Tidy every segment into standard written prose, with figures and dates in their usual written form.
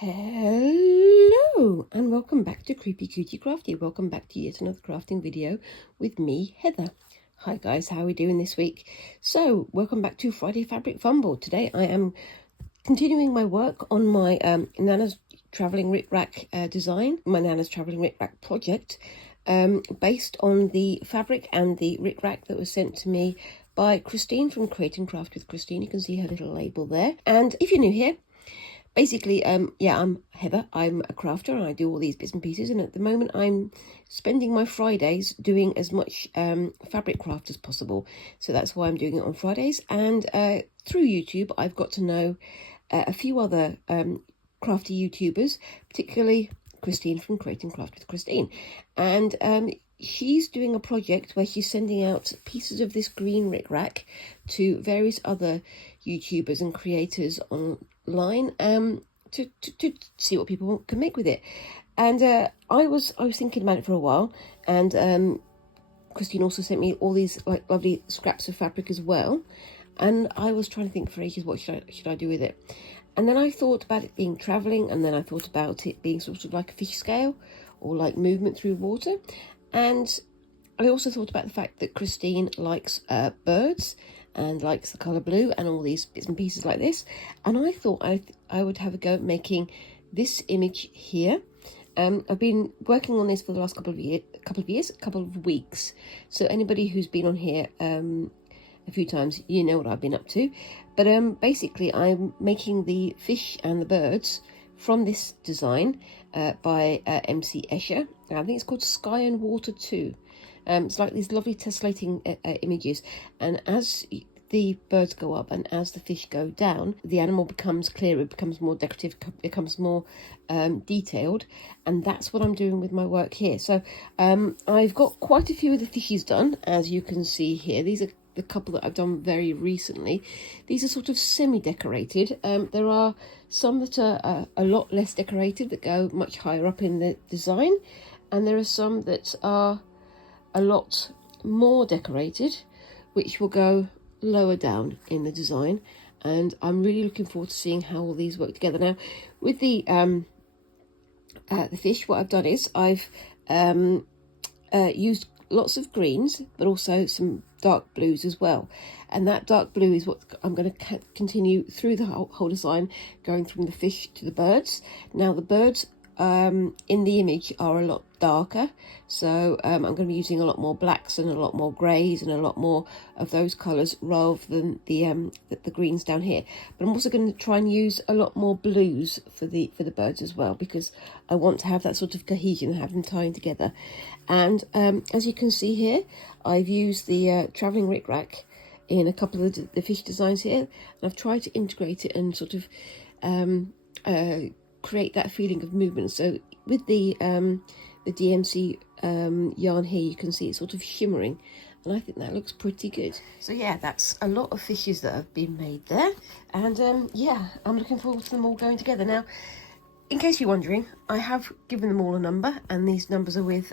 Hello and welcome back to Creepy Cutie Crafty. Welcome back to yet another crafting video with me, Heather. Hi guys, how are we doing this week? So welcome back to Friday Fabric Fumble. Today I am continuing my work on my Nana's Travelling Rick Rack design, my Nana's Travelling Rick Rack project, based on the fabric and the Rick Rack that was sent to me by Christine from Create and Craft with Christine. You can see her little label there. And if you're new here, basically, yeah, I'm Heather. I'm a crafter and I do all these bits and pieces. And at the moment, I'm spending my Fridays doing as much fabric craft as possible. So that's why I'm doing it on Fridays. And through YouTube, I've got to know a few other crafty YouTubers, particularly Christine from Create and Craft with Christine. And she's doing a project where she's sending out pieces of this green Rick Rack to various other YouTubers and creators online to see what people can make with it. And I was thinking about it for a while, and Christine also sent me all these like lovely scraps of fabric as well, and I was trying to think for ages, what should I do with it? And then I thought about it being traveling, and then I thought about it being sort of like a fish scale or like movement through water. And I also thought about the fact that Christine likes birds and likes the colour blue and all these bits and pieces like this. And I thought I would have a go at making this image here. I've been working on this for the last couple of weeks. So anybody who's been on here a few times, you know what I've been up to. But basically, I'm making the fish and the birds from this design by MC Escher. I think it's called Sky and Water 2. It's like these lovely tessellating images, and as the birds go up and as the fish go down, the animal becomes clearer, it becomes more decorative, becomes more detailed, and that's what I'm doing with my work here. So I've got quite a few of the fishes done, as you can see here. These are the couple that I've done very recently. These are sort of semi-decorated. There are some that are a lot less decorated, that go much higher up in the design, and there are some that are a lot more decorated, which will go lower down in the design. And I'm really looking forward to seeing how all these work together. Now with the fish, what I've done is I've used lots of greens, but also some dark blues as well, and that dark blue is what I'm going to continue through the whole design, going from the fish to the birds. Now the birds in the image are a lot darker, so I'm going to be using a lot more blacks and a lot more greys and a lot more of those colours rather than the greens down here. But I'm also going to try and use a lot more blues for the birds as well, because I want to have that sort of cohesion, have them tying together. And as you can see here, I've used the Travelling Rick Rack in a couple of the fish designs here, and I've tried to integrate it and sort of create that feeling of movement. So with the DMC yarn here, you can see it's sort of shimmering, and I think that looks pretty good. So yeah, that's a lot of fishes that have been made there, and yeah, I'm looking forward to them all going together. Now, in case you're wondering, I have given them all a number, and these numbers are with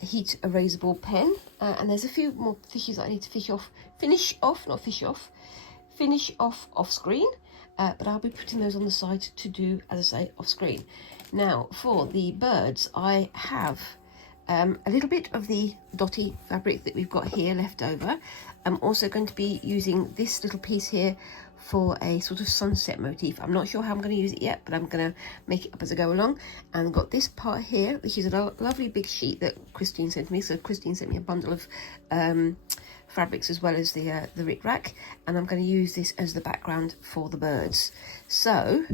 heat erasable pen, and there's a few more fishes that I need to finish off screen. But I'll be putting those on the side to do, as I say, off screen. Now, for the birds, I have a little bit of the dotty fabric that we've got here left over. I'm also going to be using this little piece here for a sort of sunset motif. I'm not sure how I'm going to use it yet, but I'm going to make it up as I go along. And I've got this part here, which is a lovely big sheet that Christine sent me. So Christine sent me a bundle of fabrics as well as the Rick Rack, and I'm going to use this as the background for the birds. So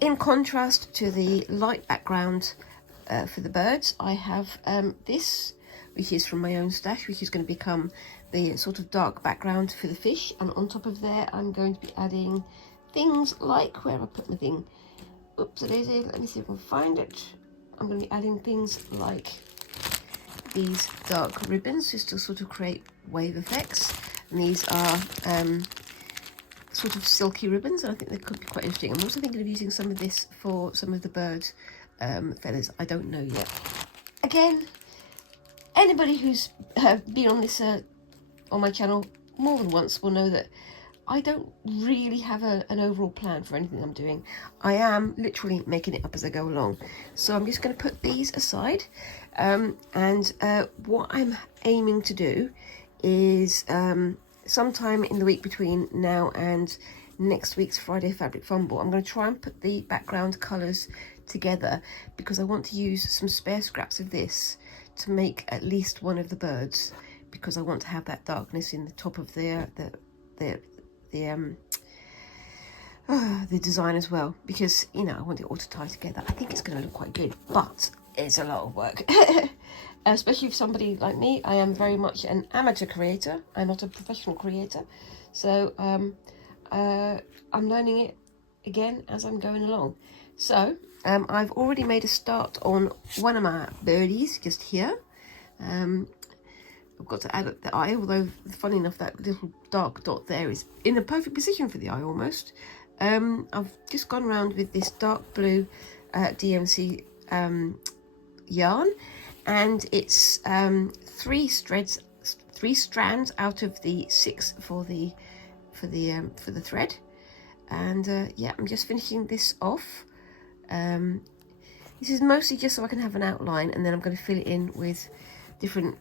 in contrast to the light background for the birds, I have this, which is from my own stash, which is going to become the sort of dark background for the fish. And on top of there, I'm going to be adding things like, where have I put my thing? Oops, it is. Let me see if I can find it. I'm going to be adding things like these dark ribbons, just to sort of create wave effects. And these are sort of silky ribbons, and I think they could be quite interesting. I'm also thinking of using some of this for some of the bird feathers. I don't know yet. Again, anybody who's been on this on my channel more than once will know that I don't really have an overall plan for anything I'm doing. I am literally making it up as I go along. So I'm just going to put these aside. What I'm aiming to do is sometime in the week between now and next week's Friday Fabric Fumble, I'm going to try and put the background colours together, because I want to use some spare scraps of this to make at least one of the birds, because I want to have that darkness in the top of the design as well, because, you know, I want it all to tie together. I think it's going to look quite good, but it's a lot of work. Especially for somebody like me. I am very much an amateur creator. I'm not a professional creator. So I'm learning it again as I'm going along. So I've already made a start on one of my birdies just here. I've got to add up the eye, although funny enough that little dark dot there is in a perfect position for the eye almost. I've just gone around with this dark blue DMC yarn, and it's 3 strands out of the 6 for the thread. And yeah, I'm just finishing this off. This is mostly just so I can have an outline, and then I'm going to fill it in with different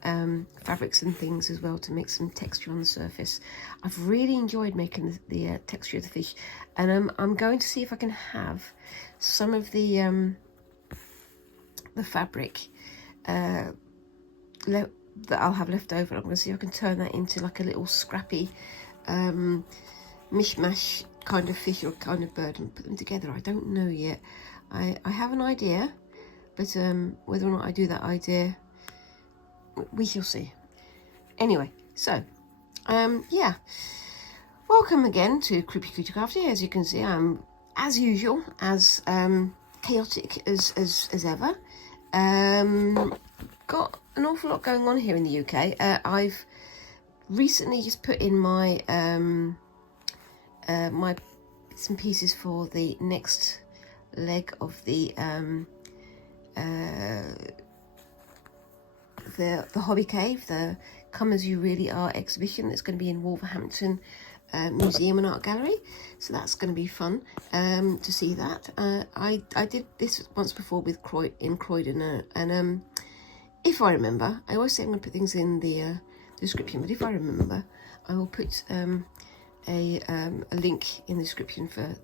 fabrics and things as well to make some texture on the surface. I've really enjoyed making the texture of the fish, and I'm going to see if I can have some of the fabric that I'll have left over. I'm going to see if I can turn that into like a little scrappy mishmash kind of fish or kind of bird and put them together. I don't know yet. I have an idea, but whether or not I do that idea, we shall see. Anyway, so yeah, welcome again to Creepy Cutie Crafty. As you can see, I'm as usual as chaotic as ever. Got an awful lot going on here in the UK. I've recently just put in my my bits and pieces for the next leg of the Hobby Cave, the Come As You Really Are exhibition that's going to be in Wolverhampton Museum and Art Gallery. So that's going to be fun to see that. I did this once before with in Croydon, and if I remember, I always say I'm going to put things in the description, but if I remember, I will put a link in the description for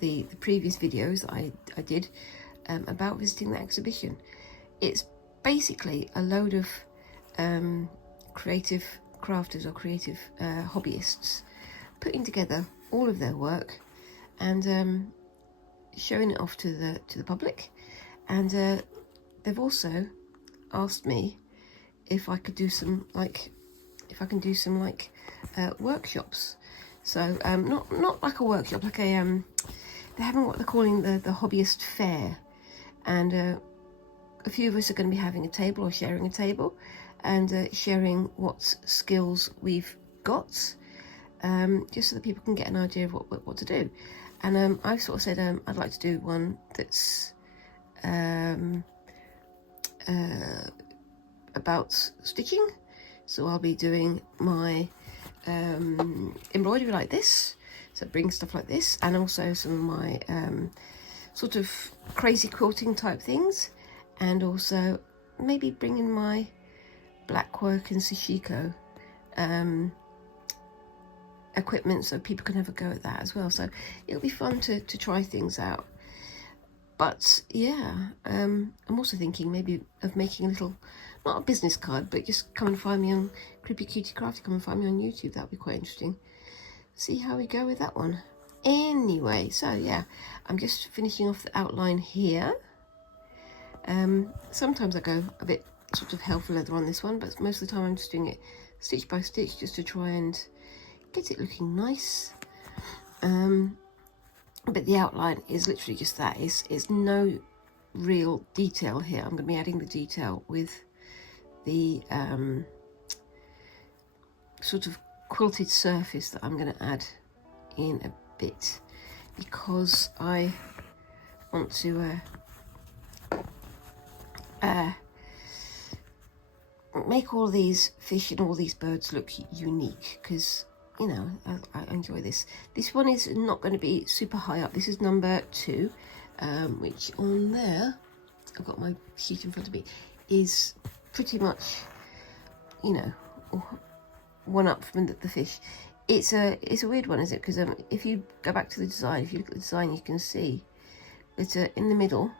the previous videos that I did about visiting that exhibition. It's basically a load of creative crafters or creative hobbyists putting together all of their work and showing it off to the public. And they've also asked me if I could do some workshops. So not like a workshop, like a they're having what they're calling the hobbyist fair, and a few of us are going to be having a table or sharing a table and sharing what skills we've got, just so that people can get an idea of what to do. And I've sort of said I'd like to do one that's about stitching. So I'll be doing my embroidery like this, so bring stuff like this, and also some of my sort of crazy quilting type things, and also maybe bring in my black work and sashiko equipment so people can have a go at that as well. So it'll be fun to try things out. But yeah, I'm also thinking maybe of making a little, not a business card, but just come and find me on Creepy Cutie Crafty, come and find me on YouTube. That'd be quite interesting. See how we go with that one. Anyway, so yeah, I'm just finishing off the outline here. Sometimes I go a bit sort of hell for leather on this one, but most of the time I'm just doing it stitch by stitch just to try and get it looking nice. But the outline is literally just that. It's no real detail here. I'm going to be adding the detail with the sort of quilted surface that I'm going to add in a bit, because I want to make all these fish and all these birds look unique, because you know, I enjoy this. This one is not going to be super high up. This is number 2, which on there, I've got my sheet in front of me, is pretty much, you know, one up from the fish. It's a weird one, isn't it? Because if you go back to the design, if you look at the design, you can see it's in the middle,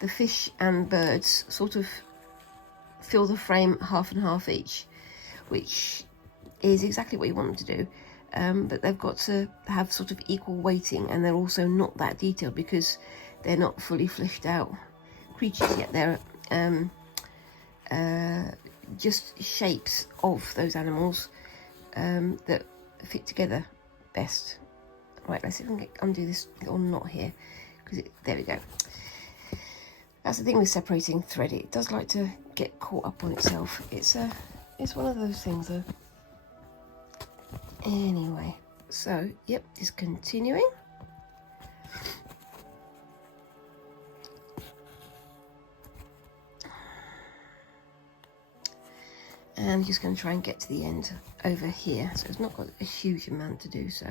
the fish and birds sort of fill the frame half and half each, which is exactly what you want them to do. But they've got to have sort of equal weighting, and they're also not that detailed because they're not fully fleshed out creatures yet. They're just shapes of those animals that fit together best. Right, let's see if we can undo this little knot here, because there we go. That's the thing with separating thread, it does like to get caught up on itself. It's one of those things though. Anyway, so yep, just continuing. And just going to try and get to the end over here. So it's not got a huge amount to do, so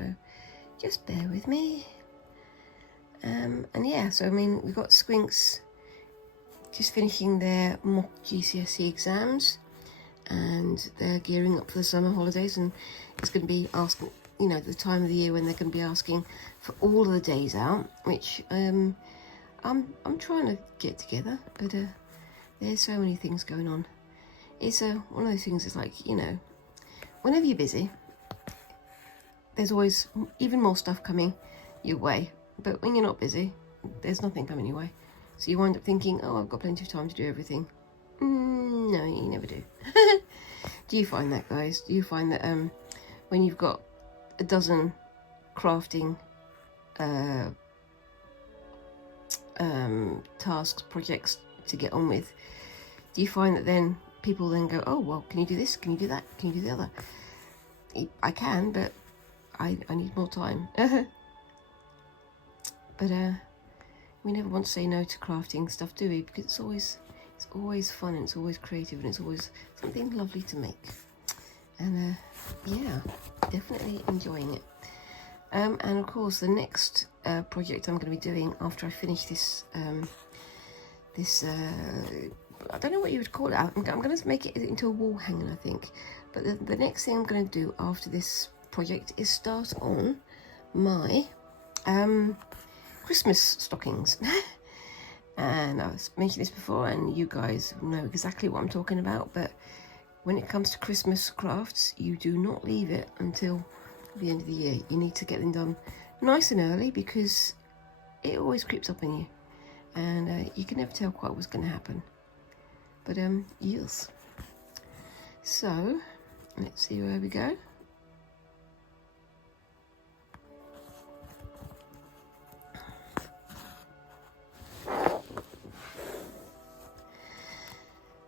just bear with me. And yeah, so I mean, we've got Squinks just finishing their mock GCSE exams, and they're gearing up for the summer holidays, and it's going to be asking, you know, the time of the year when they're going to be asking for all of the days out, which I'm trying to get together, but there's so many things going on. It's one of those things. It's like, you know, whenever you're busy, there's always even more stuff coming your way, but when you're not busy, there's nothing coming your way. So you wind up thinking, oh, I've got plenty of time to do everything. No, you never do. Do you find that, guys? Do you find that when you've got a dozen crafting tasks, projects to get on with, do you find that then people then go, oh, well, can you do this? Can you do that? Can you do the other? I can, but I need more time. But we never want to say no to crafting stuff, do we? Because it's always fun, and it's always creative, and it's always something lovely to make. And yeah, definitely enjoying it. And of course, the next project I'm going to be doing after I finish this I don't know what you would call it. I'm going to make it into a wall hanger, I think. But the next thing I'm going to do after this project is start on my Christmas stockings. And I've mentioned this before, and you guys know exactly what I'm talking about, but when it comes to Christmas crafts, you do not leave it until the end of the year. You need to get them done nice and early, because it always creeps up on you, and you can never tell quite what's going to happen. But yes, so let's see where we go.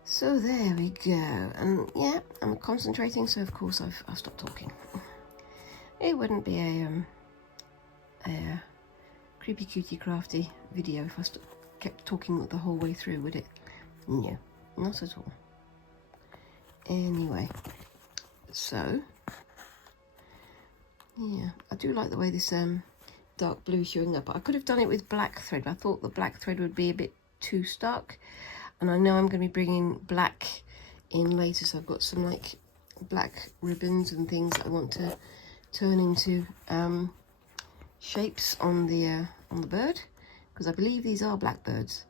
So there we go, and yeah, I'm concentrating, so of course I've stopped talking. It wouldn't be a creepy cutie crafty video if I kept talking the whole way through, would it? No, not at all. Anyway, so yeah, I do like the way this dark blue is showing up. I could have done it with black thread, but I thought the black thread would be a bit too stark. And I know I'm going to be bringing black in later, so I've got some like black ribbons and things that I want to turn into shapes on the bird, because I believe these are blackbirds,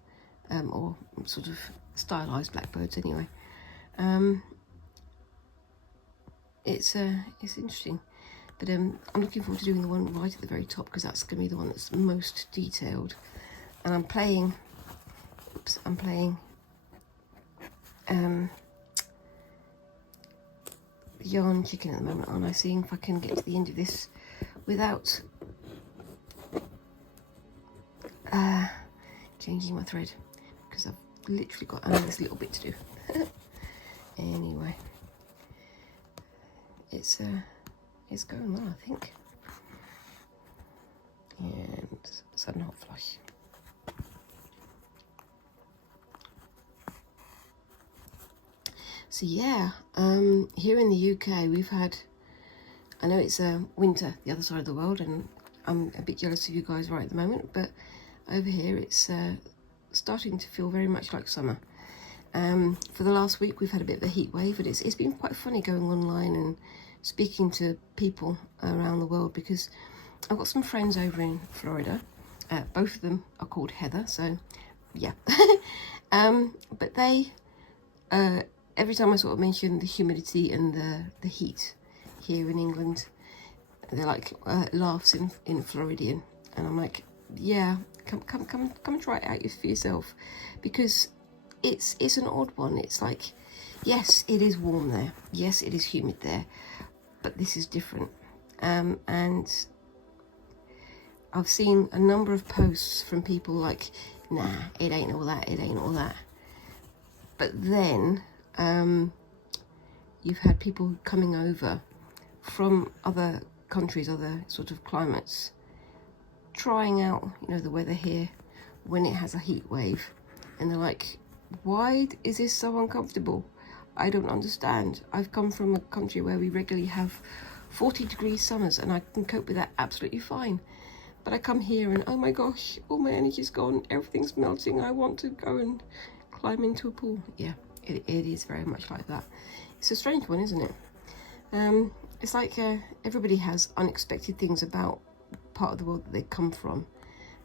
or sort of stylized blackbirds anyway. It's interesting, but I'm looking forward to doing the one right at the very top, because that's going to be the one that's most detailed. And I'm playing yarn chicken at the moment, aren't I? Seeing if I can get to the end of this without changing my thread, because I've literally got only this little bit to do. Anyway, it's going well, I think. And sudden hot flush. So yeah, here in the UK we've had I know it's winter the other side of the world, and I'm a bit jealous of you guys right at the moment, but over here it's starting to feel very much like summer. For the last week we've had a bit of a heat wave, and it's been quite funny going online and speaking to people around the world, because I've got some friends over in Florida. Both of them are called Heather, so yeah. But they, every time I sort of mention the humidity and the heat here in England, they're like laughs in Floridian, and I'm like, yeah, come and try it out for yourself, because it's an odd one. It's like, yes, it is warm there, yes, it is humid there, but this is different. And I've seen a number of posts from people like, nah, it ain't all that, it ain't all that. But then you've had people coming over from other countries, other sort of climates, trying out, you know, the weather here when it has a heat wave, and they're like, why is this so uncomfortable? I don't understand. I've come from a country where we regularly have 40-degree summers, and I can cope with that absolutely fine. But I come here and, oh my gosh, all my energy's gone, everything's melting, I want to go and climb into a pool. Yeah, it is very much like that. It's a strange one, isn't it? It's like everybody has unexpected things about part of the world that they come from.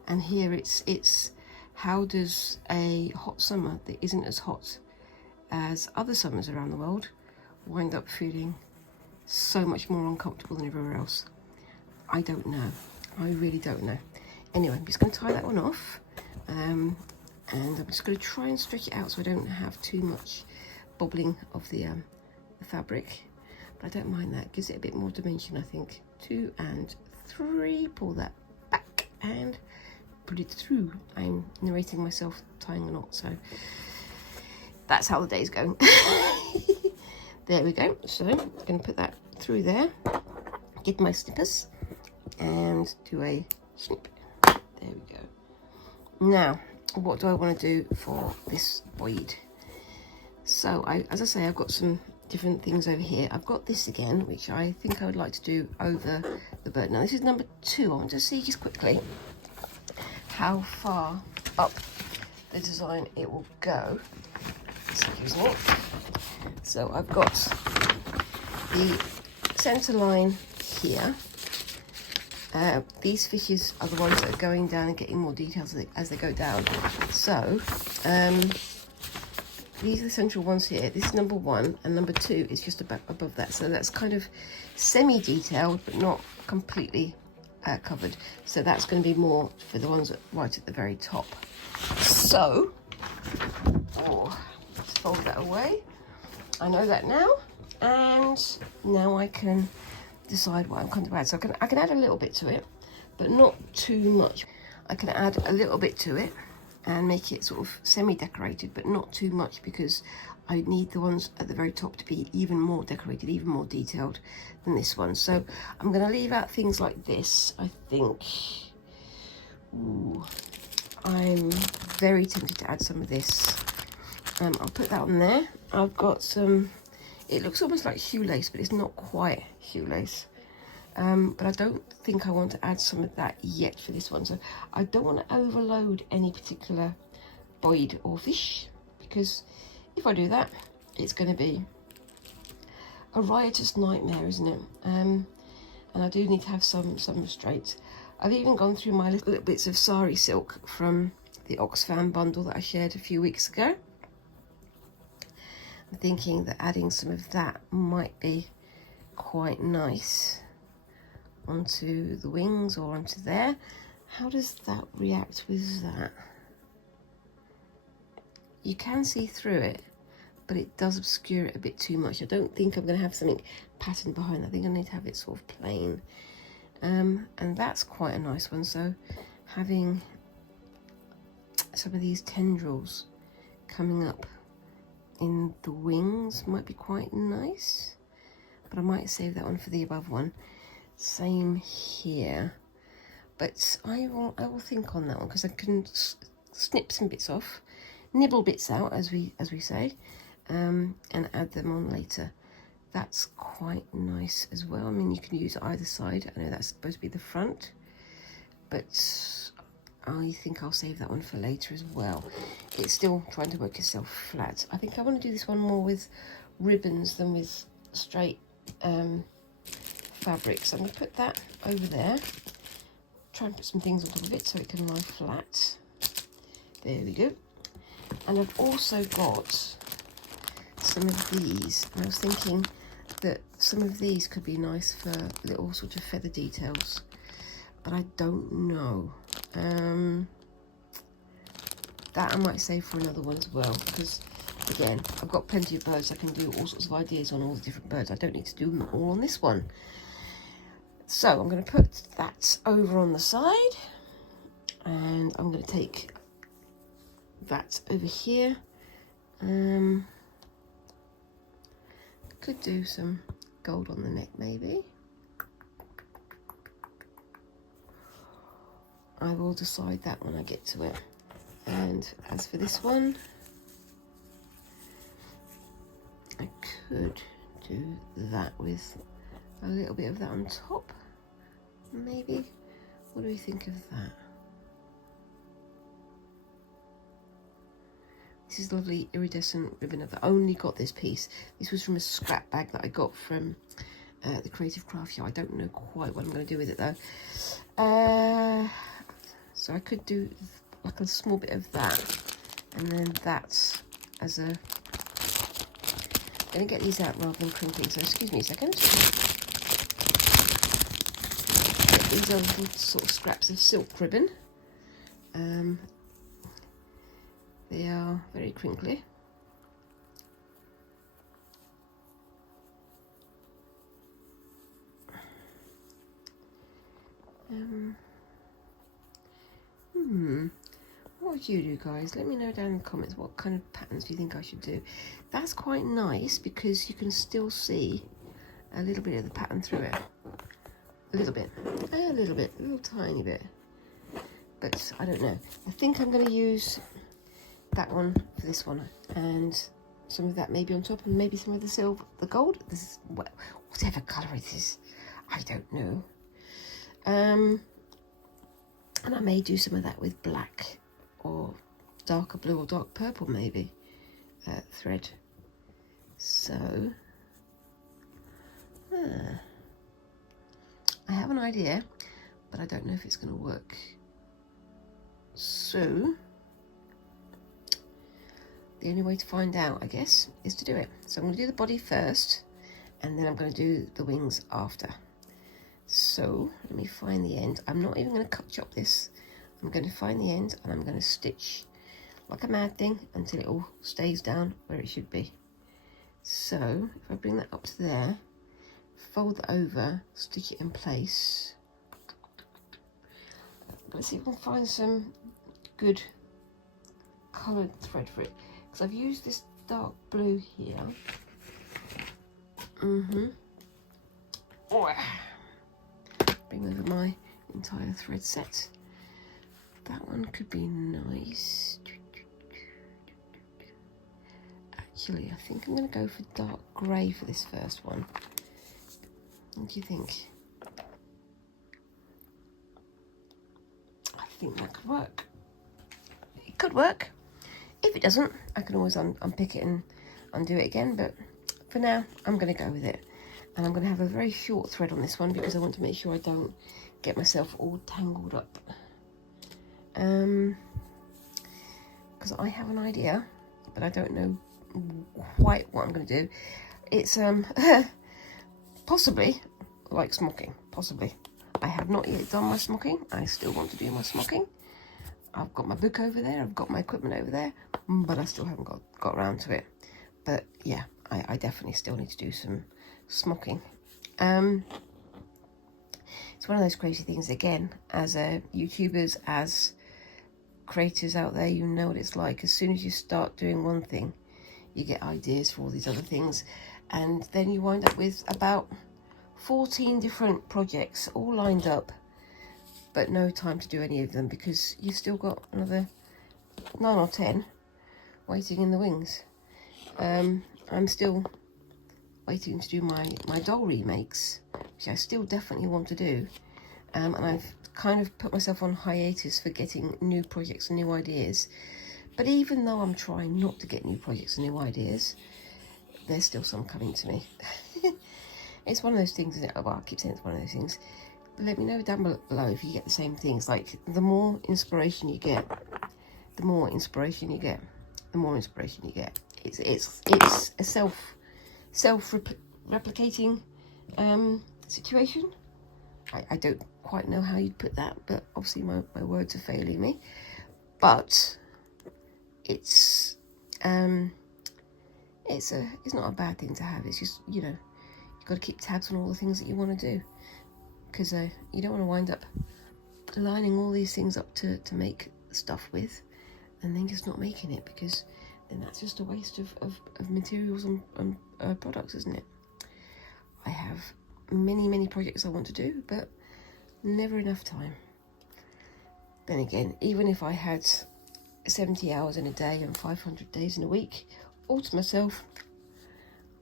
And here it's how does a hot summer that isn't as hot as other summers around the world wind up feeling so much more uncomfortable than everywhere else? I don't know. I really don't know. Anyway, I'm just going to tie that one off, and I'm just going to try and stretch it out so I don't have too much bobbling of the fabric, but I don't mind that. Gives it a bit more dimension, I think. 2 and 3, pull that back and put it through. I'm narrating myself tying a knot, so that's how the day's going. There we go. So I'm going to put that through there, get my snippers, and do a snip. There we go. Now, what do I want to do for this void? So, as I say, I've got some different things over here. I've got this again, which I think I would like to do over the bird. Now, this is number 2. I want to see just quickly how far up the design it will go. Excuse me. So, I've got the centre line here. These fishes are the ones that are going down and getting more details as they go down. So these are the central ones here. This is number 1, and number 2 is just above that. So that's kind of semi-detailed, but not completely covered. So that's going to be more for the ones right at the very top. So, let's fold that away. I know that now, and now I can decide what I'm going to add. So I can add a little bit to it, but not too much. I can add a little bit to it and make it sort of semi-decorated, but not too much, because I need the ones at the very top to be even more decorated, even more detailed than this one. So I'm going to leave out things like this, I think. Ooh, I'm very tempted to add some of this. I'll put that on there. I've got some, it looks almost like shoelace, but it's not quite shoelace. But I don't think I want to add some of that yet for this one. So I don't want to overload any particular void or fish, because if I do that, it's going to be a riotous nightmare, isn't it? And I do need to have some restraint. I've even gone through my little bits of sari silk from the Oxfam bundle that I shared a few weeks ago. I'm thinking that adding some of that might be quite nice onto the wings or onto there. How does that react with that? You can see through it, but it does obscure it a bit too much. I don't think I'm going to have something patterned behind that. I think I need to have it sort of plain. And that's quite a nice one. So having some of these tendrils coming up in the wings might be quite nice, but I might save that one for the above one. Same here, but I will think on that one, because I can snip some bits off, nibble bits out, as we say, and add them on later. That's quite nice as well. I mean, you can use either side. I know that's supposed to be the front, but I think I'll save that one for later as well. It's still trying to work itself flat. I think I want to do this one more with ribbons than with straight fabric. So I'm going to put that over there. Try and put some things on top of it so it can lie flat. There we go. And I've also got some of these. And I was thinking that some of these could be nice for little sort of feather details, but I don't know. That I might save for another one as well, because again, I've got plenty of birds. I can do all sorts of ideas on all the different birds. I don't need to do them all on this one. So I'm going to put that over on the side, and I'm going to take that over here. Could do some gold on the neck maybe. I will decide that when I get to it. And as for this one, I could do that with a little bit of that on top, maybe. What do we think of that? This is lovely iridescent ribbon. I've only got this piece. This was from a scrap bag that I got from the Creative Craft Show. I don't know quite what I'm going to do with it though. So I could do like a small bit of that, and then that as a... I'm going to get these out rather than crinkling, so excuse me a second. These are little sort of scraps of silk ribbon. They are very crinkly. What would you do, guys? Let me know down in the comments what kind of patterns do you think I should do. That's quite nice because you can still see a little bit of the pattern through it. A little bit, a little tiny bit. But I don't know. I think I'm going to use that one for this one, and some of that maybe on top, and maybe some of the silver, the gold. This is whatever colour it is. I don't know. And I may do some of that with black or darker blue or dark purple maybe thread. So I have an idea, but I don't know if it's going to work. So the only way to find out, I guess, is to do it. So I'm going to do the body first, and then I'm going to do the wings after. So let me find the end. I'm not even going to chop this. I'm going to find the end, and I'm going to stitch like a mad thing until it all stays down where it should be. So if I bring that up to there, fold that over, stitch it in place. Let's see if we can find some good coloured thread for it, because I've used this dark blue here. Bring over my entire thread set. That one could be nice. Actually, I think I'm going to go for dark grey for this first one. What do you think? I think that could work. It could work. If it doesn't, I can always unpick it and undo it again, but for now, I'm going to go with it. And I'm going to have a very short thread on this one because I want to make sure I don't get myself all tangled up. Because I have an idea, but I don't know quite what I'm going to do. It's possibly like smocking, possibly. I have not yet done my smocking. I still want to do my smocking. I've got my book over there, I've got my equipment over there, but I still haven't got around to it. But yeah, I definitely still need to do some smocking. It's one of those crazy things, again, as YouTubers, as creators out there, you know what it's like. As soon as you start doing one thing, you get ideas for all these other things, and then you wind up with about 14 different projects all lined up, but no time to do any of them because you've still got another 9 or 10 waiting in the wings. I'm still waiting to do my doll remakes, which I still definitely want to do. And I've kind of put myself on hiatus for getting new projects and new ideas. But even though I'm trying not to get new projects and new ideas, there's still some coming to me. It's one of those things, isn't it? Well, I keep saying it's one of those things. But let me know down below if you get the same things. Like, the more inspiration you get, the more inspiration you get, the more inspiration you get. It's a self-replicating situation. I don't quite know how you'd put that, but obviously my words are failing me. But it's not a bad thing to have. It's just, you know, you've got to keep tabs on all the things that you want to do, because you don't want to wind up lining all these things up to make stuff with, and then just not making it, because then that's just a waste of materials and products, isn't it? I have many projects I want to do, but never enough time. Then again, even if I had 70 hours in a day and 500 days in a week all to myself,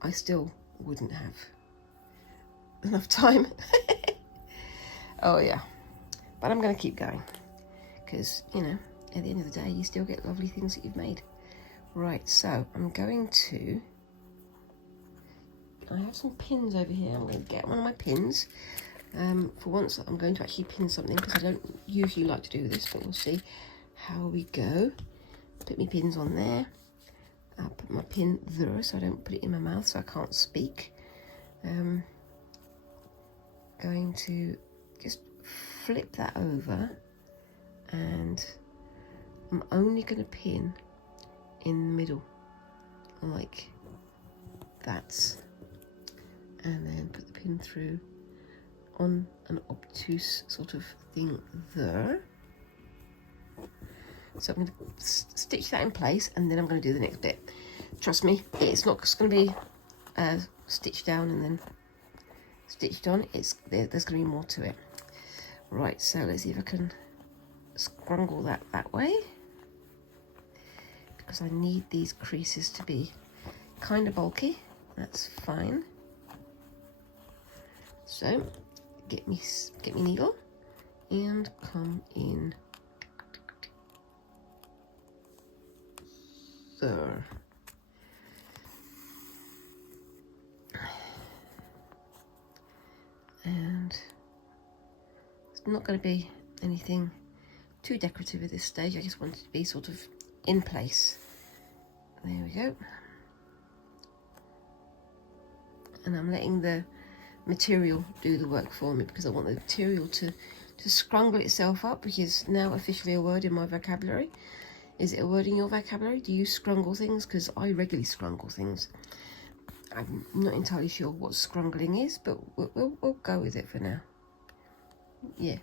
I still wouldn't have enough time. Oh yeah, but I'm going to keep going, because, you know, at the end of the day, you still get lovely things that you've made. Right, so I'm going to, I have some pins over here. I'm going to get one of my pins. For once, I'm going to actually pin something, because I don't usually like to do this, but we'll see how we go. Put my pins on there. I'll put my pin there so I don't put it in my mouth so I can't speak. Going to just flip that over, and I'm only going to pin in the middle like that, and then put the pin through on an obtuse sort of thing there. So I'm going to stitch that in place, and then I'm going to do the next bit. Trust me, it's not just going to be stitched down and then stitched on. There's going to be more to it. Right, so let's see if I can scrungle that way, because I need these creases to be kind of bulky. That's fine. So get me needle and come in there. And it's not going to be anything too decorative at this stage. I just want it to be sort of in place. There we go. And I'm letting the material do the work for me, because I want the material to scrungle itself up, which is now officially a word in my vocabulary. Is it a word in your vocabulary? Do you scrungle things? Because I regularly scrungle things. I'm not entirely sure what scrungling is, but we'll go with it for now. Yeah.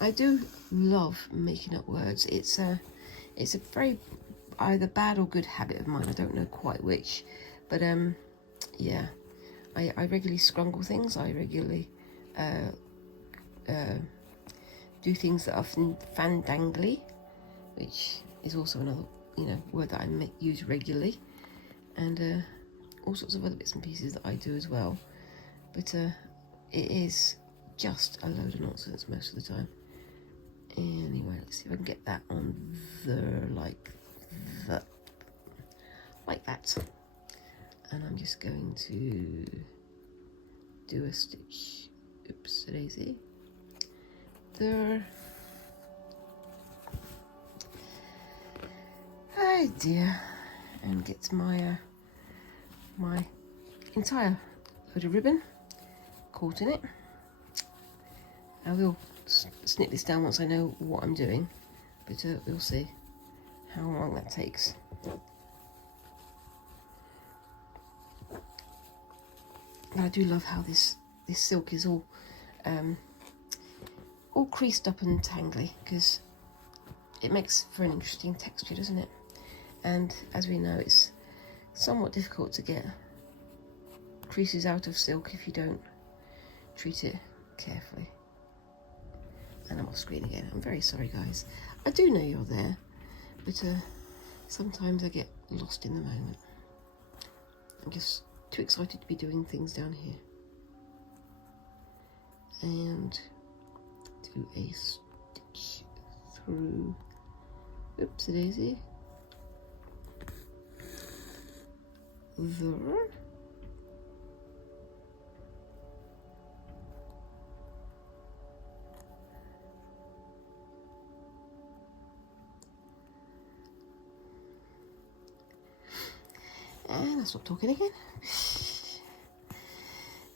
I do love making up words. It's a very either bad or good habit of mine. I don't know quite which, but yeah, I regularly scrungle things. I regularly do things that are fandangly, which is also another, you know, word that I use regularly, and all sorts of other bits and pieces that I do as well. But it is just a load of nonsense most of the time. Anyway, let's see if I can get that on there, like that. And I'm just going to do a stitch. Oops, daisy. There. Oh dear. And get my my entire load of ribbon caught in it. I will snip this down once I know what I'm doing, but we'll see how long that takes. But I do love how this silk is all creased up and tangly, because it makes for an interesting texture, doesn't it? And as we know, it's somewhat difficult to get creases out of silk if you don't treat it carefully. And I'm off screen again. I'm very sorry, guys. I do know you're there, but sometimes I get lost in the moment. I'm just too excited to be doing things down here. And do a stitch through, oops, daisy, there. And I'll stop talking again.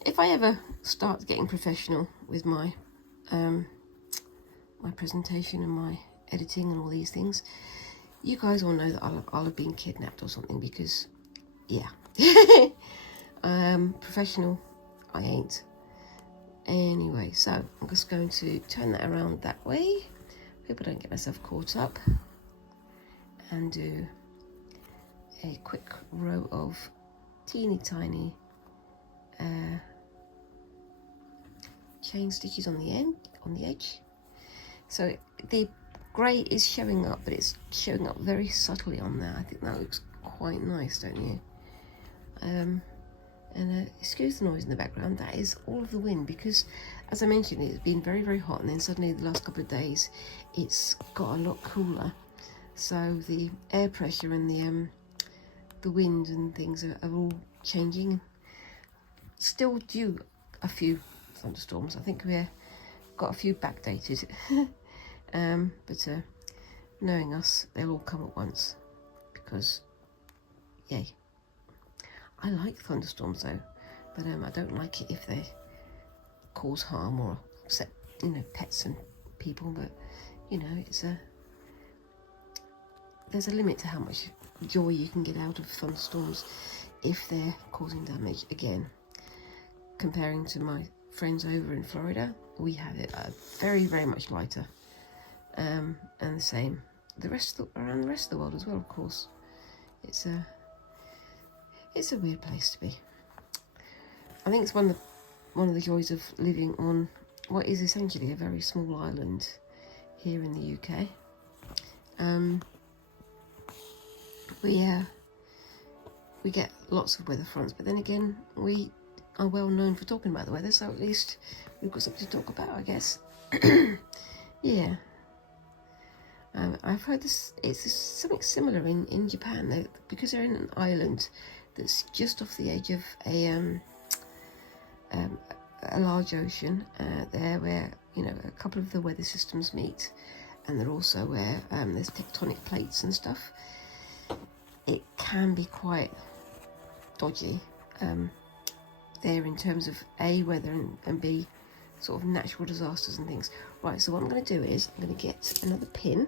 If I ever start getting professional with my my presentation and my editing and all these things, you guys all know that I'll have been kidnapped or something, because yeah. Professional I ain't. Anyway, so I'm just going to turn that around that way. Hope I don't get myself caught up. And do a quick row of teeny tiny chain stitches on the end, on the edge. So the grey is showing up, but it's showing up very subtly on there. I think that looks quite nice, don't you? And excuse the noise in the background, that is all of the wind, because as I mentioned, it's been very, very hot, and then suddenly the last couple of days it's got a lot cooler, so the air pressure and the wind and things are all changing. Still due a few thunderstorms. I think we've got a few backdated. But knowing us, they'll all come at once, because yay. I like thunderstorms though, but I don't like it if they cause harm or upset, you know, pets and people. But you know, there's a limit to how much joy you can get out of thunderstorms if they're causing damage. Again, comparing to my friends over in Florida, we have it very, very much lighter, and the same around the rest of the world as well. Of course, it's a weird place to be. I think it's one of the joys of living on what is essentially a very small island here in the UK. We get lots of weather fronts, but then again, we are well known for talking about the weather, so at least we've got something to talk about, I guess. Yeah. I've heard it's something similar in Japan, because they're in an island that's just off the edge of a large ocean, there where, you know, a couple of the weather systems meet, and they're also where there's tectonic plates and stuff. It can be quite dodgy there in terms of A, weather, and B, sort of natural disasters and things. Right, so what I'm going to do is I'm going to get another pin.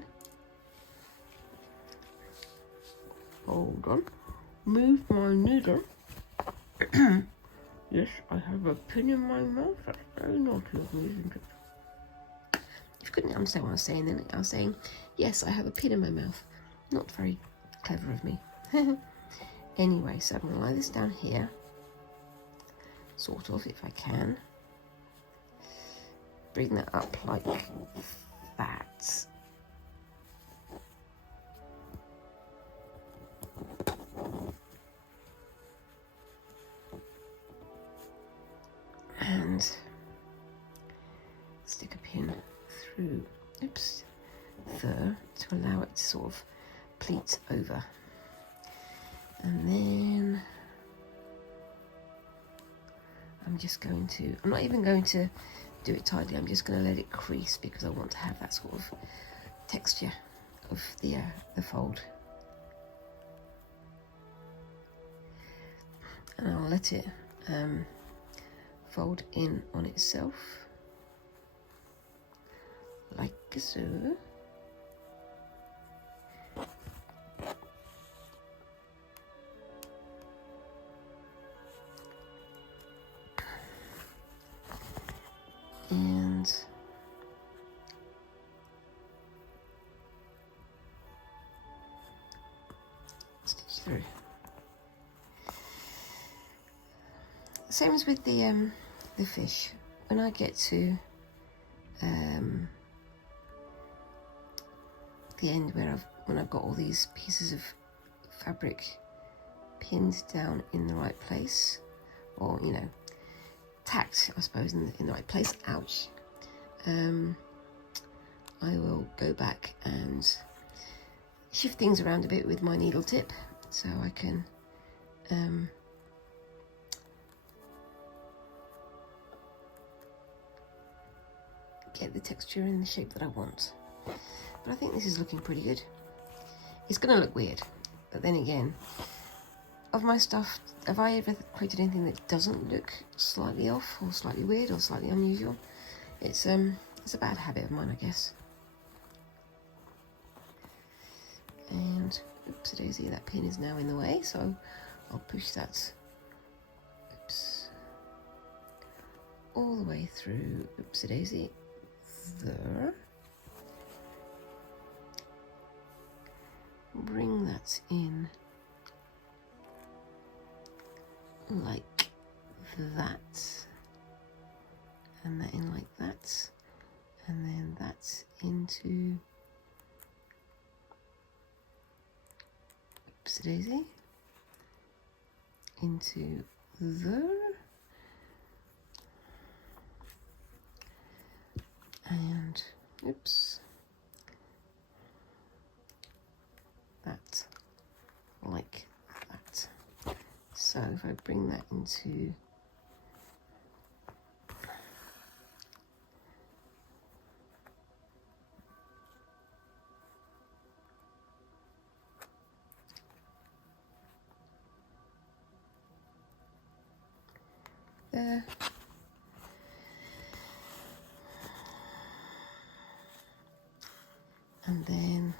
Hold on. Move my needle. Yes, I have a pin in my mouth. That's very naughty of me, isn't it? If you couldn't understand what I was saying, then I was saying, yes, I have a pin in my mouth. Not very clever of me. Anyway, so I'm going to lie this down here, sort of, if I can. Bring that up like that. And stick a pin through, oops, there, to allow it to sort of pleat over. And then I'm just going to, I'm not even going to do it tightly, I'm just going to let it crease, because I want to have that sort of texture of the fold. And I'll let it fold in on itself, like so. And stitch through. Same as with the fish. When I get to the end where I've got all these pieces of fabric pinned down in the right place, or you know, tacked, I suppose, in the right place. Ouch. I will go back and shift things around a bit with my needle tip so I can get the texture in the shape that I want. But I think this is looking pretty good. It's going to look weird, but then again, of my stuff, have I ever created anything that doesn't look slightly off or slightly weird or slightly unusual? It's a bad habit of mine, I guess. And oopsie daisy, that pin is now in the way, so I'll push that all the way through, oopsie daisy, there. Bring that in like that, and that in like that, and then that into oopsie daisy, into there, and oops, that like that. So if I bring that into there, and then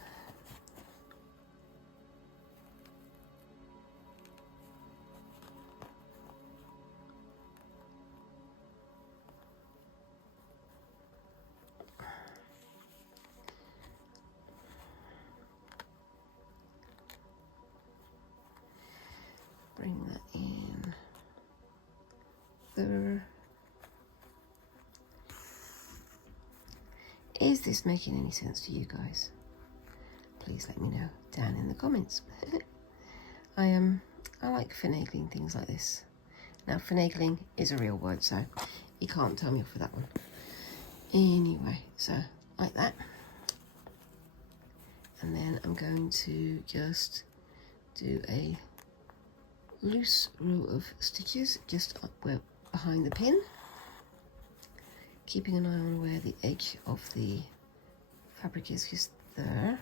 bring that in there. Is this making any sense to you guys? Please let me know down in the comments. I like finagling things like this. Now finagling is a real word, so you can't tell me off for that one. Anyway, so like that. And then I'm going to just do a loose row of stitches just up where behind the pin, keeping an eye on where the edge of the fabric is, just there.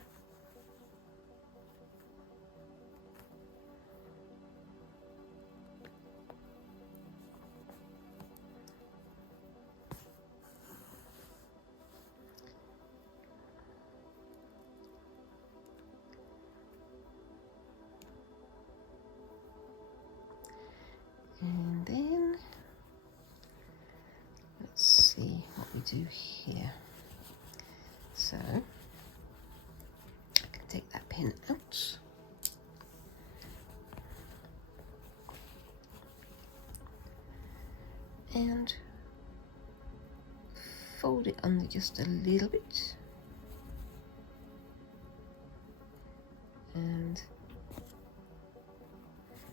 And then let's see what we do here. So I can take that pin out. And fold it under just a little bit. And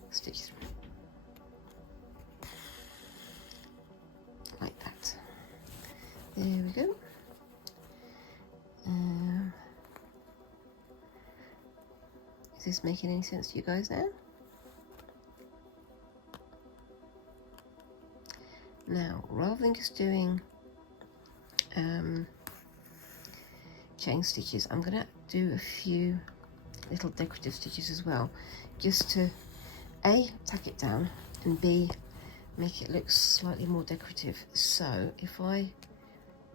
stitch through. Like that. There we go. Is this making any sense to you guys now? Now, rather than just doing chain stitches, I'm going to do a few little decorative stitches as well, just to A, tack it down, and B, make it look slightly more decorative. So if I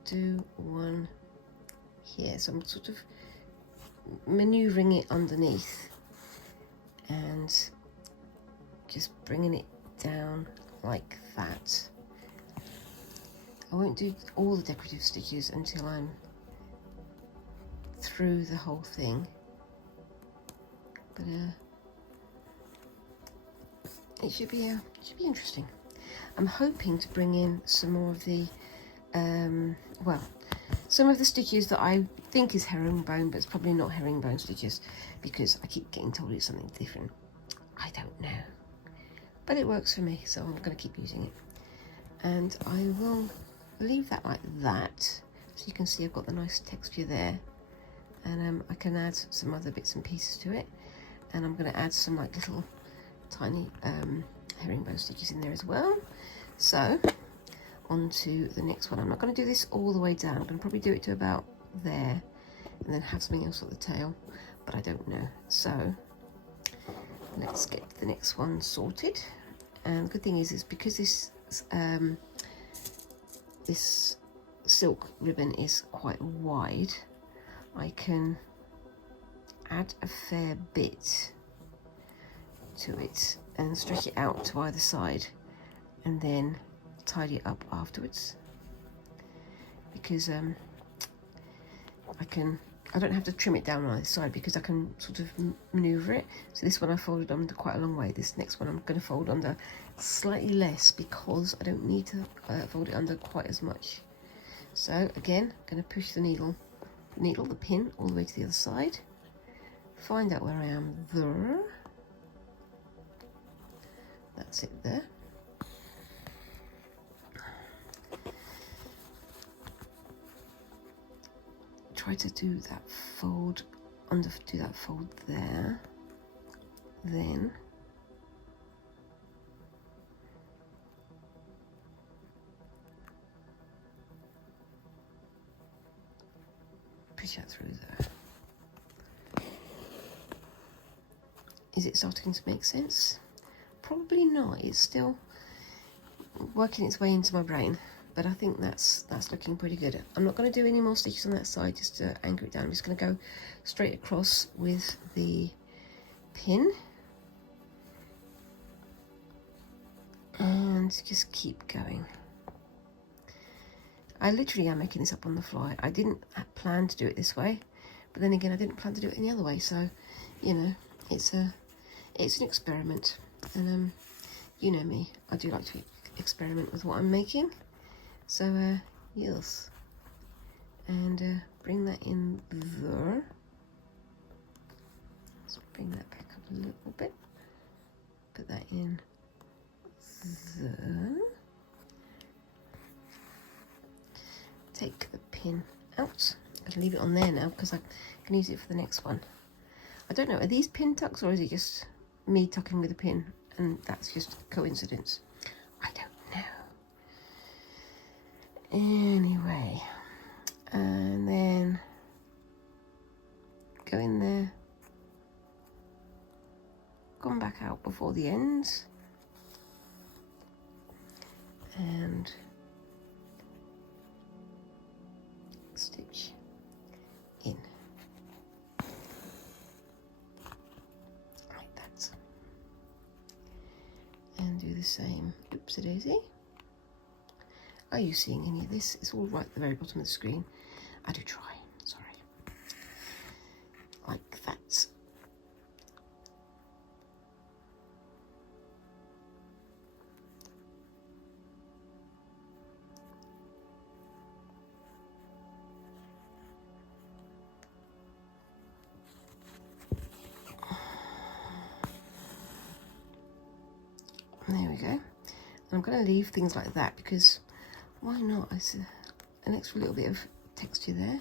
do one here, so I'm sort of maneuvering it underneath and just bringing it down like that. I won't do all the decorative stitches until I'm through the whole thing, but it should be interesting. I'm hoping to bring in some more of the well, some of the stitches that I think is herringbone, but it's probably not herringbone stitches because I keep getting told it's something different. I don't know, but it works for me, so I'm going to keep using it. And I will leave that like that, so you can see I've got the nice texture there. And I can add some other bits and pieces to it, and I'm going to add some like little tiny herringbone stitches in there as well. So on to the next one. I'm not going to do this all the way down. I'm going to probably do it to about there and then have something else at the tail, but I don't know. So let's get the next one sorted. And the good thing is because this silk ribbon is quite wide, I can add a fair bit to it and stretch it out to either side and then tidy it up afterwards, because I don't have to trim it down on either side because I can sort of maneuver it. So this one I folded under quite a long way. This next one I'm going to fold under slightly less because I don't need to fold it under quite as much. So again, I'm going to push the the pin all the way to the other side, find out where I am there. That's it there. Try to do that fold do that fold there, then push that through there. Is it starting to make sense? Probably not. It's still working its way into my brain, but I think that's looking pretty good. I'm not going to do any more stitches on that side just to anchor it down. I'm just going to go straight across with the pin and just keep going. I literally am making this up on the fly. I didn't plan to do it this way, but then again I didn't plan to do it any other way, so you know, it's an experiment. And you know me, I do like to experiment with what I'm making. So yes, and bring that in there. Let's bring that back up a little bit. Put that in there. Take the pin out. I'm going to leave it on there now because I can use it for the next one. I don't know, are these pin tucks or is it just me tucking with a pin and that's just coincidence? I don't know. Anyway, and then go in there, come back out before the ends, and stitch in like that, and do the same. Oopsie daisy. Are you seeing any of this? It's all right at the very bottom of the screen. I do try, sorry. Like that. There we go. And I'm going to leave things like that because why not? It's an extra little bit of texture there.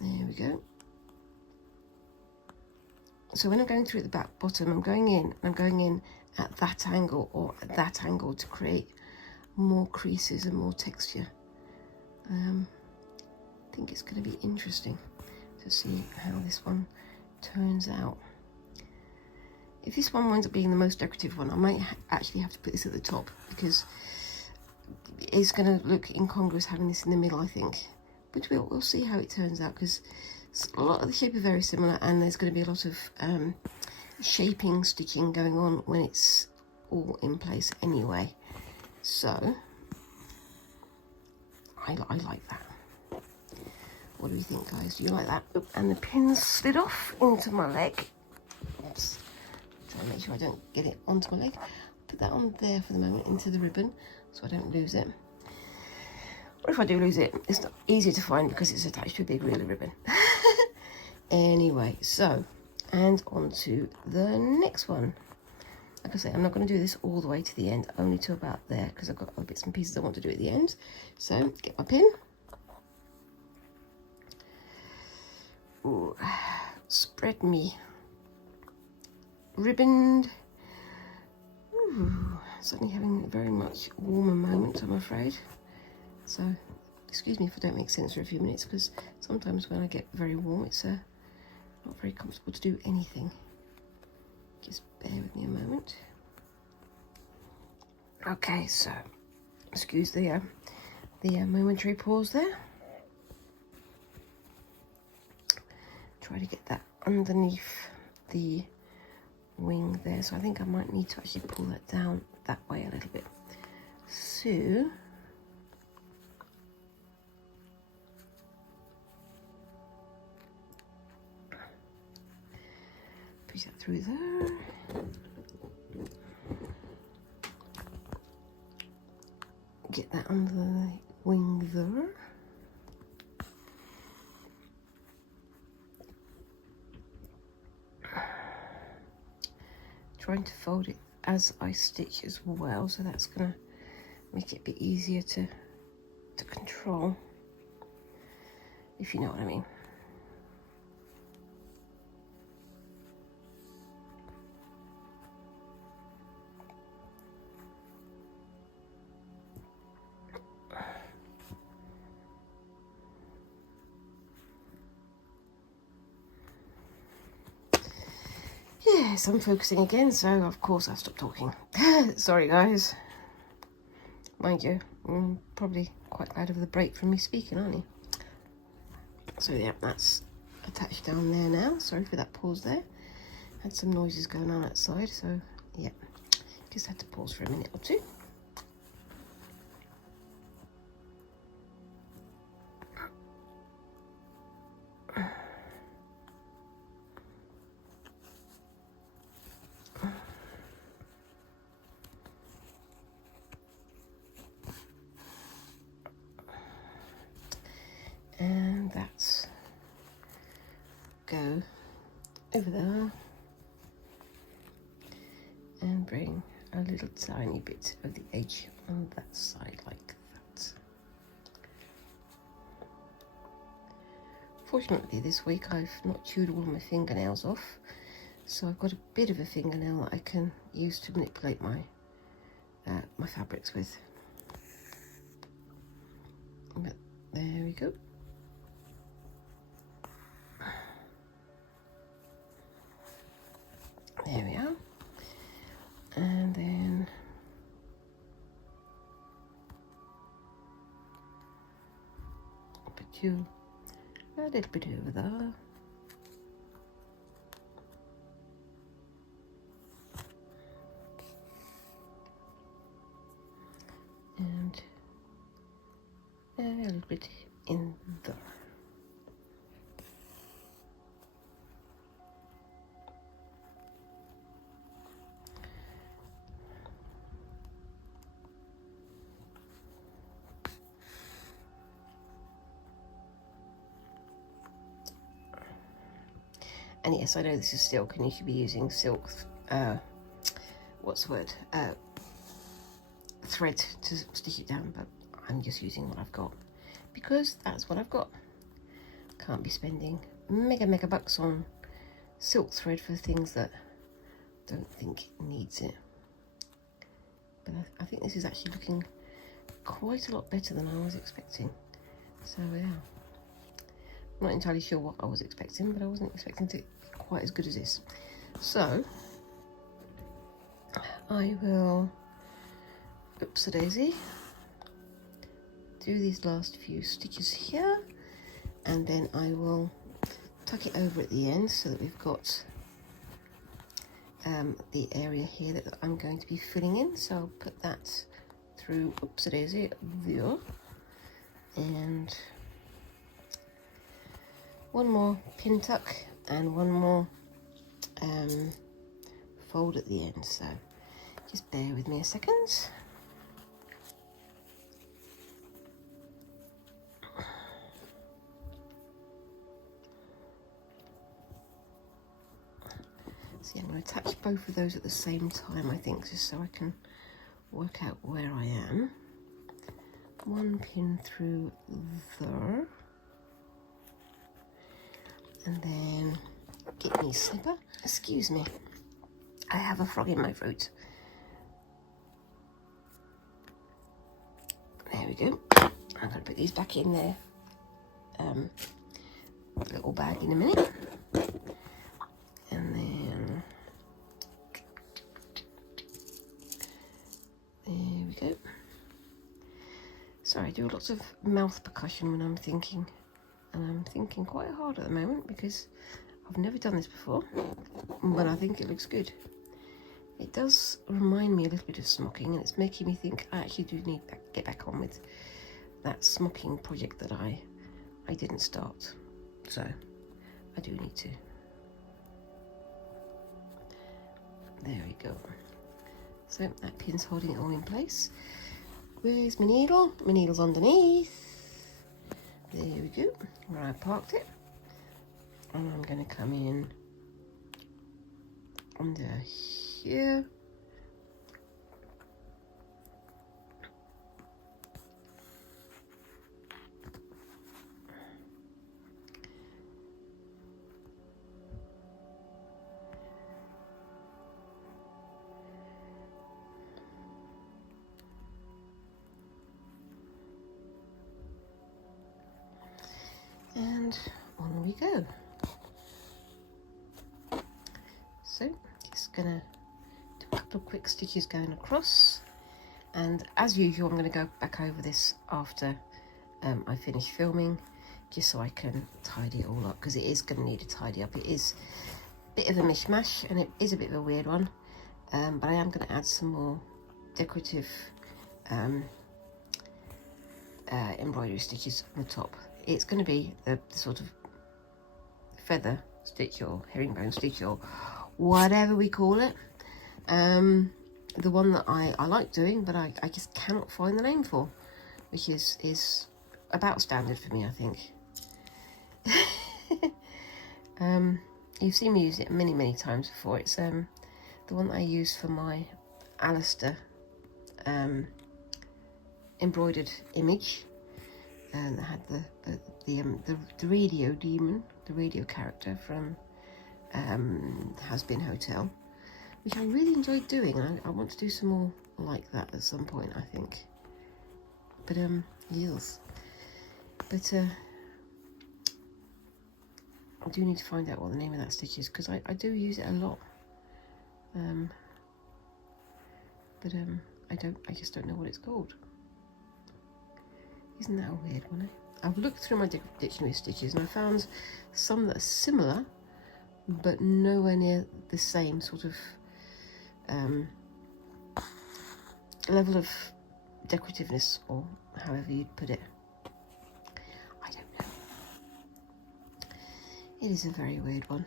There we go. So when I'm going through at the back bottom, I'm going in at that angle or at that angle to create more creases and more texture. I think it's going to be interesting to see how this one turns out. If this one winds up being the most decorative one, I might actually have to put this at the top because it's going to look incongruous having this in the middle, I think. But we'll see how it turns out because a lot of the shape are very similar and there's going to be a lot of shaping, stitching going on when it's all in place anyway. So, I like that. What do you think, guys? Do you like that? Oop, and the pin slid off into my leg. Oops. Try and make sure I don't get it onto my leg. Put that on there for the moment into the ribbon so I don't lose it. Or if I do lose it, it's not easier to find because it's attached to a big real ribbon. Anyway, so, and on to the next one. Like I say, I'm not going to do this all the way to the end, only to about there, because I've got other bits and pieces I want to do at the end. So get my pin. Ooh, spread me ribbon. Ooh, suddenly having a very much warmer moment, I'm afraid. So excuse me if I don't make sense for a few minutes, because sometimes when I get very warm, it's not very comfortable to do anything. Just bear with me a moment. Okay, so excuse the momentary pause there. Try to get that underneath the wing there. So I think I might need to actually pull that down that way a little bit. So push that through there. Get that under the wing there. Trying to fold it as I stitch as well, so that's gonna make it a bit easier to control, if you know what I mean. Yes, I'm focusing again, so of course I've stopped talking. Sorry guys. Mind you, I'm probably quite glad of the break from me speaking, aren't you? So yeah, that's attached down there now. Sorry for that pause there. Had some noises going on outside, so yeah, just had to pause for a minute or two. And that's go over there and bring a little tiny bit of the edge on that side like that. Fortunately this week I've not chewed all my fingernails off, so I've got a bit of a fingernail that I can use to manipulate my my fabrics with. But there we go. There we are. And then put you a little bit over there. And a little bit in there. And yes, I know this is silk and you should be using silk, what's the word, thread to stick it down, but I'm just using what I've got because that's what I've got. Can't be spending mega bucks on silk thread for things that don't think it needs it. But I think this is actually looking quite a lot better than I was expecting. So yeah, I'm not entirely sure what I was expecting, but I wasn't expecting to be quite as good as this. So I will, oops a daisy, do these last few stitches here, and then I will tuck it over at the end so that we've got the area here that I'm going to be filling in. So I'll put that through, oops a daisy, there, and one more pin tuck and one more fold at the end. So just bear with me a second. See, I'm going to attach both of those at the same time, I think, just so I can work out where I am. One pin through there. And then get me slipper. Excuse me. I have a frog in my throat. There we go. I'm going to put these back in there. Little bag in a minute. And then there we go. Sorry, I do lots of mouth percussion when I'm thinking, and I'm thinking quite hard at the moment because I've never done this before, but I think it looks good. It does remind me a little bit of smocking, and it's making me think I actually do need to get back on with that smocking project that I didn't start, so I do need to. There we go. So that pin's holding it all in place. Where's my needle? My needle's underneath. There we go, where I parked it. And I'm going to come in under here. And on we go. So just gonna do a couple of quick stitches going across, and as usual I'm going to go back over this after I finish filming, just so I can tidy it all up, because it is going to need a tidy up. It is a bit of a mishmash and it is a bit of a weird one, but I am going to add some more decorative embroidery stitches on the top. It's going to be the sort of feather stitch or herringbone stitch or whatever we call it. The one that I like doing, but I just cannot find the name for, which is about standard for me, I think. You've seen me use it many times before. It's the one that I use for my Alistair embroidered image, and that had the radio demon, the radio character from Has Been Hotel, which I really enjoyed doing, and I want to do some more like that at some point, I think. But yes, but I do need to find out what the name of that stitch is, because I do use it a lot, but I just don't know what it's called. Isn't that a weird one? I've looked through my dictionary of stitches and I found some that are similar, but nowhere near the same sort of level of decorativeness, or however you'd put it. I don't know. It is a very weird one.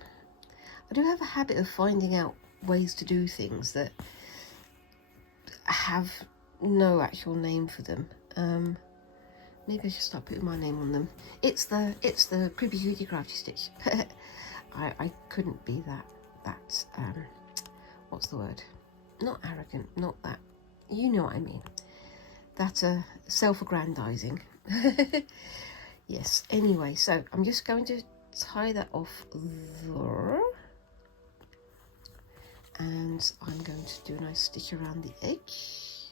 I do have a habit of finding out ways to do things that have no actual name for them. Maybe I should start putting my name on them. It's the Creepy Cutie Crafty stitch. I couldn't be that what's the word? Not arrogant, not that. You know what I mean. That self-aggrandizing. Yes. Anyway, so I'm just going to tie that off there, and I'm going to do a nice stitch around the edge.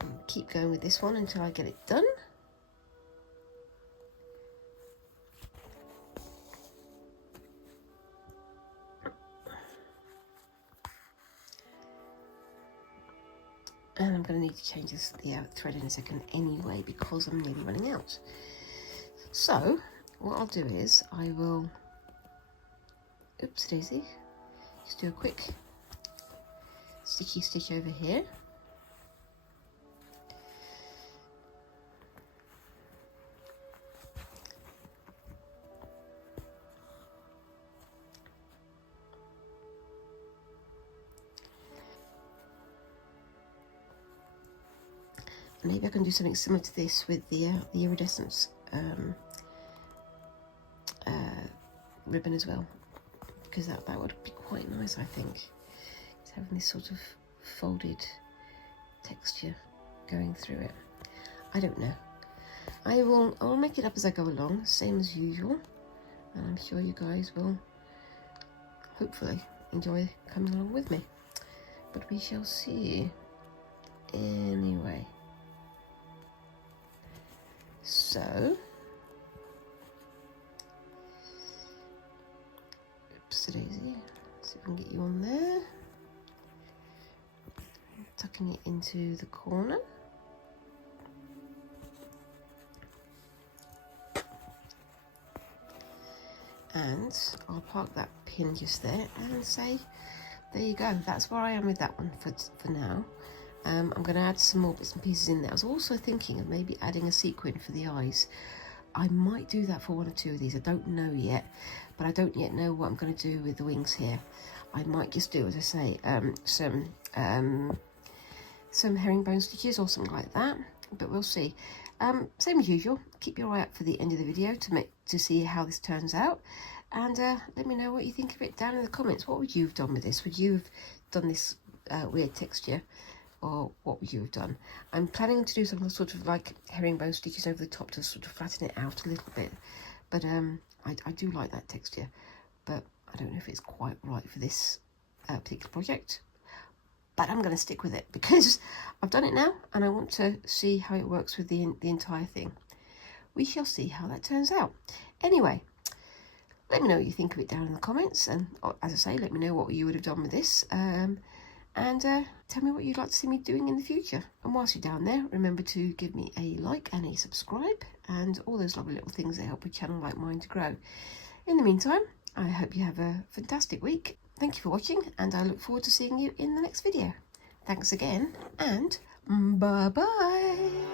And keep going with this one until I get it done. And I'm going to need to change the thread in a second anyway, because I'm nearly running out. So what I'll do is I will, oops daisy, just do a quick sticky stitch over here. Maybe I can do something similar to this with the iridescence ribbon as well, because that would be quite nice, I think. It's having this sort of folded texture going through it. I don't know. I'll make it up as I go along, same as usual, and I'm sure you guys will hopefully enjoy coming along with me. But we shall see. Anyway, so oopsie daisy, see if we can get you on there. Tucking it into the corner. And I'll park that pin just there and say, there you go, that's where I am with that one for now. I'm going to add some more bits and pieces in there. I was also thinking of maybe adding a sequin for the eyes. I might do that for one or two of these, I don't know yet, but I don't yet know what I'm going to do with the wings here. I might just do, as I say, some herringbone stitches or something like that, but we'll see. Same as usual, keep your eye out for the end of the video to see how this turns out, and let me know what you think of it down in the comments. What would you have done with this? Would you have done this weird texture, or what would you have done? I'm planning to do some sort of like herringbone stitches over the top to sort of flatten it out a little bit, but I do like that texture, but I don't know if it's quite right for this particular project. But I'm going to stick with it because I've done it now and I want to see how it works with the entire thing. We shall see how that turns out. Anyway, let me know what you think of it down in the comments, and as I say, let me know what you would have done with this, and tell me what you'd like to see me doing in the future. And whilst you're down there, remember to give me a like and a subscribe and all those lovely little things that help a channel like mine to grow. In the meantime, I hope you have a fantastic week. Thank you for watching, and I look forward to seeing you in the next video. Thanks again, and bye-bye.